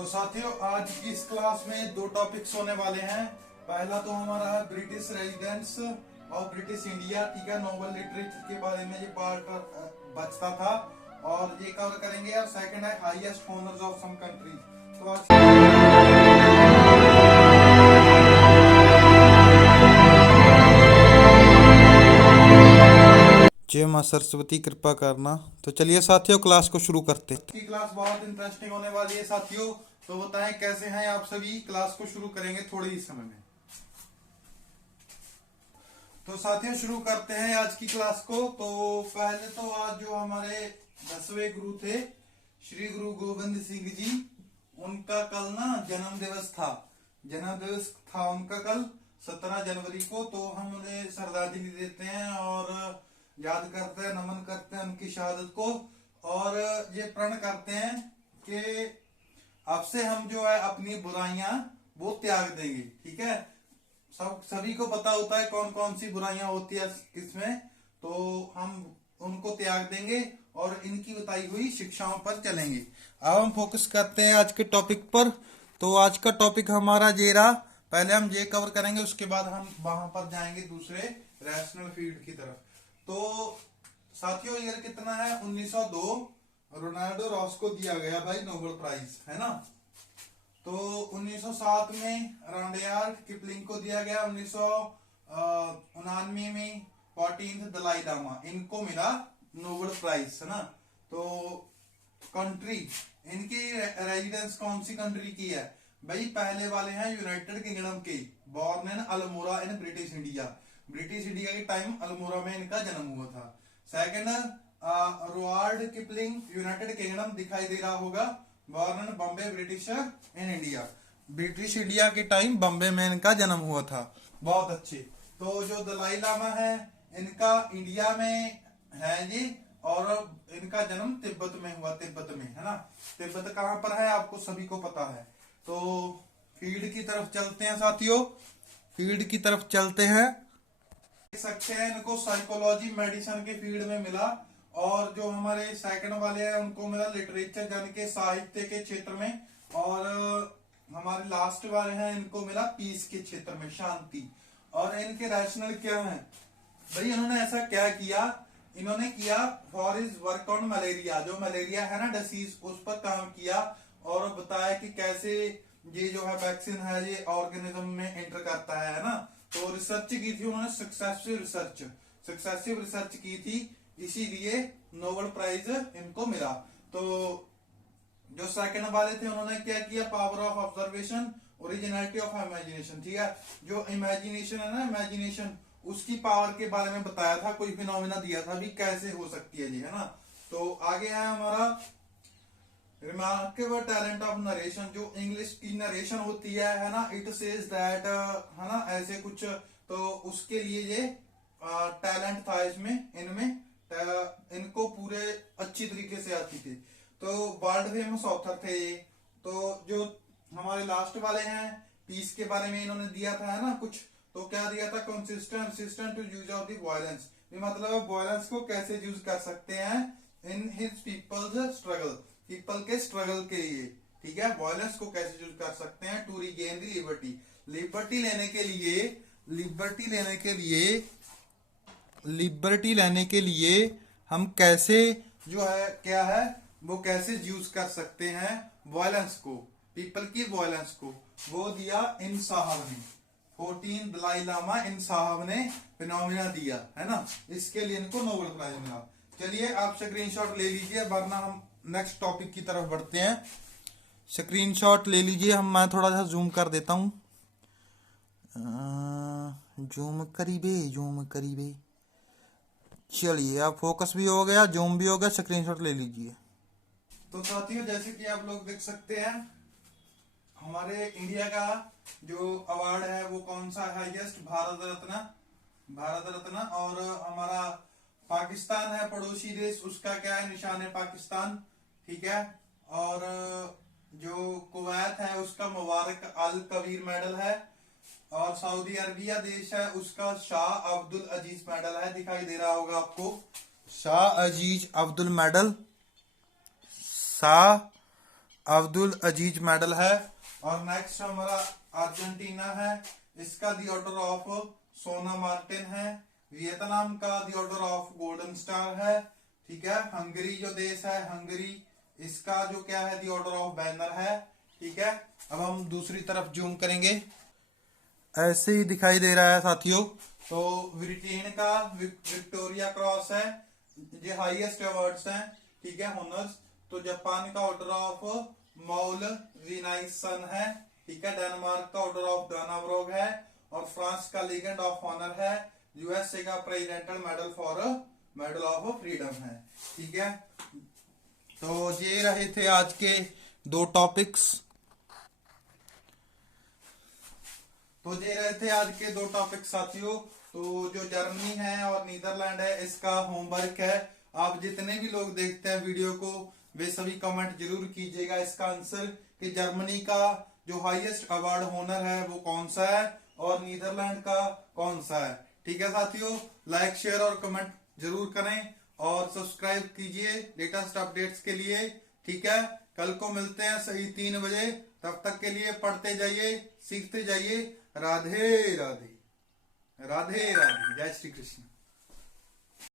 तो साथियों, आज की इस क्लास में दो टॉपिक्स होने वाले हैं। पहला तो हमारा है ब्रिटिश रेजिडेंस और ब्रिटिश इंडिया, ठीक है। नोबल लिटरेचर के बारे में ये पार्ट बचता था और ये कवर करेंगे। और सेकंड है highest honours of some countries. तो आज जय मां सरस्वती कृपा करना। तो चलिए साथियों, क्लास को शुरू करते हैं। की क्लास बहुत इंटरेस्टिंग होने वाली है साथियों। तो बताएं कैसे हैं आप सभी। क्लास को शुरू करेंगे थोड़े ही समय में। तो साथियों, शुरू करते हैं आज की क्लास को। तो पहले तो आज जो हमारे 10वें गुरु थे श्री गुरु गोविंद सिंह जी, उनका कल ना जन्म दिवस था। जन्म दिवस था उनका कल 17 जनवरी को। तो हम उन्हें श्रद्धांजलि देते हैं और याद करते हैं, नमन करते हैं उनकी शहादत को। और ये प्रण करते हैं कि अब से हम जो है अपनी बुराइयां वो त्याग देंगे, ठीक है। सभी को पता होता है कौन कौन सी बुराइयां होती है किसमें। तो हम उनको त्याग देंगे और इनकी बताई हुई शिक्षाओं पर चलेंगे। अब हम फोकस करते हैं आज के टॉपिक पर। तो आज का टॉपिक हमारा ये रहा। पहले हम ये कवर करेंगे, उसके बाद हम वहां पर जाएंगे दूसरे रैशनल फील्ड की तरफ। तो साथियों, ईयर कितना है? 1902। रोनाल्डो रॉस को दिया गया भाई नोबेल प्राइज, है ना। तो 1907 में रॉन्डयार्ड किपलिंग को दिया गया। 1999 में 14th दलाई लामा, इनको मिला नोबेल प्राइज, है ना। तो कंट्री, इनकी रेजिडेंस कौन सी कंट्री की है भाई? पहले वाले हैं यूनाइटेड किंगडम के। Born in Almora in British India. British India के टाइम अल्मोड़ा में इनका जन्म हुआ था। सेकंड, रुआर्ड किपलिंग, यूनाइटेड किंगडम दिखाई दे रहा होगा। Born in Bombay British in India. British India के टाइम बॉम्बे में इनका जन्म हुआ था। बहुत अच्छे। तो जो दलाई लामा है, इनका इंडिया में है ये, और इनका जन्म तिब्बत में हुआ। तिब्बत में, है ना। तिब्बत कहां पर है आपको सभी को पता है। तो फील्ड की तरफ चलते हैं साथियों। फील्ड की तरफ चलते हैं। देख सकते हैं इनको साइकोलॉजी मेडिसिन के फील्ड में मिला। और जो हमारे सेकंड वाले हैं उनको मिला लिटरेचर यानी के साहित्य के क्षेत्र में। और हमारे लास्ट वाले हैं इनको मिला पीस के क्षेत्र में, शांति। और इनके रैशनल क्या है भाई? इन्होंने ऐसा क्या किया? इन्होंने किया for is work on malaria. जो मलेरिया है ना डिसीज, उस पर काम किया और बताया कि कैसे ये जो है वैक्सीन है ये ऑर्गेनिज्म में एंटर करता है ना। तो रिसर्च की थी उन्होंने, सक्सेसिव रिसर्च की थी, इसीलिए नोबेल प्राइज इनको मिला। तो जो सेकंड वाले थे उन्होंने क्या किया? Power of observation, originality of imagination, ठीक है। जो इमेजिनेशन है ना, इमेजिनेशन, उसकी पावर के बारे में बताया था। कोई फिनोमिना दिया था भी कैसे हो सकती है जी, है ना। तो आगे है हमारा रिमार्केबल टैलेंट ऑफ नरेशन। जो इंग्लिश की नरेशन होती है ना, इट सेज दैट, है ना, ऐसे कुछ। तो उसके लिए ये टैलेंट था इसमें, इनमें इनको पूरे अच्छी तरीके से आती थी। तो वर्ल्ड फेमस ऑथर थे ये। तो जो हमारे लास्ट वाले हैं पीस के बारे में इन्होंने दिया था, है ना, कुछ। तो क्या दिया था? Consistent to use of the violence. मतलब वायलेंस को कैसे यूज कर सकते हैं in his people's struggle, people के स्ट्रगल के लिए, ठीक है। वायलेंस को कैसे यूज कर सकते हैं to regain the liberty. Liberty लेने के लिए, लिबर्टी लेने के लिए हम कैसे जो है क्या है वो कैसे यूज कर सकते हैं वायलेंस को, पीपल की वायलेंस को। वो दिया इन साहब ने, 14 दलाई लामा इन साहब ने फिनोमिना दिया, है ना। इसके लिए इनको नोबेल प्राइज मिला। चलिए आप स्क्रीनशॉट ले लीजिए, वरना हम नेक्स्ट टॉपिक की तरफ बढ़ते हैं। स्क्रीनशॉट ले लीजिए। मैं थोड़ा सा जूम कर देता हूं। जूम करीबे। चलिए, अब फोकस भी हो गया, जूम भी हो गया, स्क्रीनशॉट ले लीजिए। तो साथियों, जैसे कि आप लोग देख सकते हैं, हमारे इंडिया का जो अवार्ड है वो कौन सा? हाईएस्ट, भारत रत्न। और हमारा पाकिस्तान है पड़ोसी देश, उसका क्या है? निशान है पाकिस्तान, ठीक है। और जो कुवैत है उसका मुबारक अल कबीर मेडल है। और सऊदी अरबिया देश है उसका शाह अब्दुल अजीज मेडल है, दिखाई दे रहा होगा आपको। शाह अजीज अब्दुल मेडल, शाह अब्दुल अजीज मेडल है। और नेक्स्ट हमारा अर्जेंटीना है, इसका दी ऑर्डर ऑफ सोना मार्टिन है। वियतनाम का दी ऑर्डर ऑफ गोल्डन स्टार है। ठीक है, हंगरी जो देश है, हंगरी, इसका जो क्या है दी ऑर्डर ऑफ बैनर है। ठीक है, अब हम दूसरी तरफ जूम करेंगे, ऐसे ही दिखाई दे रहा है साथियों। तो ब्रिटेन का विक्टोरिया क्रॉस है, ये हाईएस्ट अवार्ड्स हैं। ठीक है, ऑनर्स। तो जापान का ऑर्डर ऑफ मौल विनाइसन है। ठीक है, डेनमार्क का ऑर्डर ऑफ दानाब्रोग है। और फ्रांस का लीजेंड ऑफ ऑनर है। यूएसए का प्रेसिडेंटल मेडल ऑफ फ्रीडम है। ठीक है, तो ये रहे थे आज के दो टॉपिक्स। साथियों। तो जो जर्मनी है और नीदरलैंड है, इसका होमवर्क है। आप जितने भी लोग देखते हैं वीडियो को, वे सभी कमेंट जरूर कीजिएगा इसका आंसर, कि जर्मनी का जो हाईएस्ट अवार्ड होनर है वो कौन सा है और नीदरलैंड का कौन सा है। ठीक है साथियों, लाइक शेयर और कमेंट जरूर करें और सब्सक्राइब कीजिए लेटेस्ट अपडेट्स के लिए। ठीक है, कल को मिलते हैं सही 3 बजे। तब तक के लिए पढ़ते जाइए, सीखते जाइए। राधे राधे, राधे राधे, जय श्री कृष्ण।